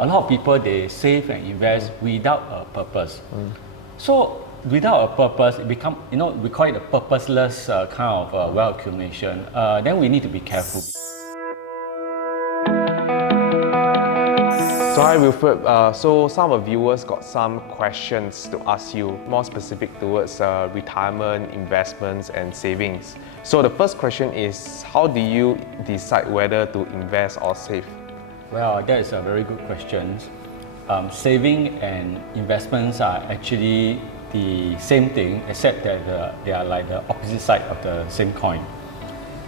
A lot of people, they save and invest without a purpose. So without a purpose, it become, we call it a purposeless kind of wealth accumulation. Then we need to be careful. So hi Wilfred, so some of the viewers got some questions to ask you, more specific towards retirement, investments and savings. So the first question is, how do you decide whether to invest or save? Well, that is a very good question. Saving and investments are actually the same thing, except that they are like the opposite side of the same coin.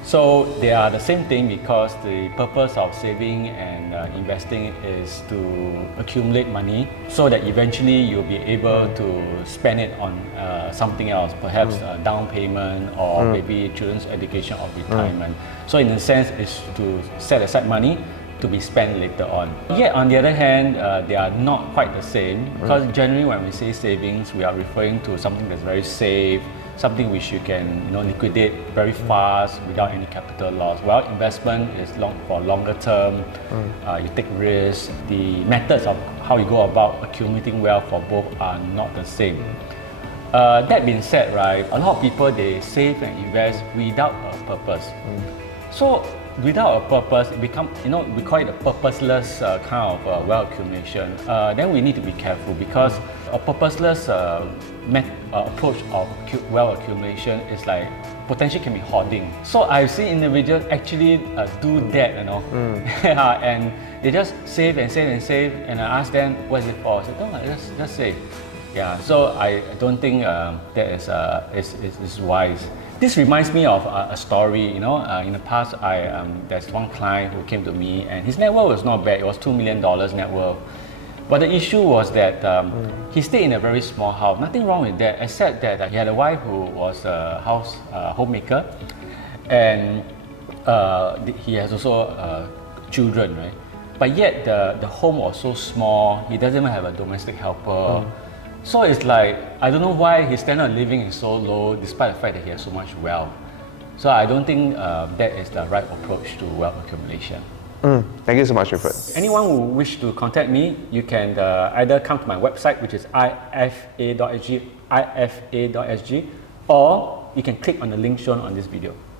So they are the same thing because the purpose of saving and investing is to accumulate money so that eventually you'll be able to spend it on something else, perhaps a down payment or maybe children's education or retirement. So in a sense, it's to set aside money to be spent later on. Yet on the other hand, they are not quite the same because generally when we say savings, we are referring to something that's very safe, something which you can liquidate very fast without any capital loss. Well, investment is for longer term, you take risks. The methods of how you go about accumulating wealth for both are not the same. That being said, right, a lot of people, they save and invest without a purpose. So without a purpose, it become, we call it a purposeless kind of wealth accumulation. Then we need to be careful because a purposeless approach of wealth accumulation is like potentially can be hoarding. So I've seen individuals actually do that, and they just save and save and save, and I ask them, what is it for? I said, no, just save. Yeah, so I don't think that is wise. This reminds me of a story. In the past, there's one client who came to me, and his net worth was not bad. It was $2 million net worth. But the issue was that he stayed in a very small house. Nothing wrong with that, except that he had a wife who was a homemaker, and he has also children, right? But yet the home was so small. He doesn't even have a domestic helper. So it's like, I don't know why his standard of living is so low despite the fact that he has so much wealth. So I don't think that is the right approach to wealth accumulation. Thank you so much, Wilfred. Anyone who wish to contact me, you can either come to my website, which is ifa.sg, or you can click on the link shown on this video.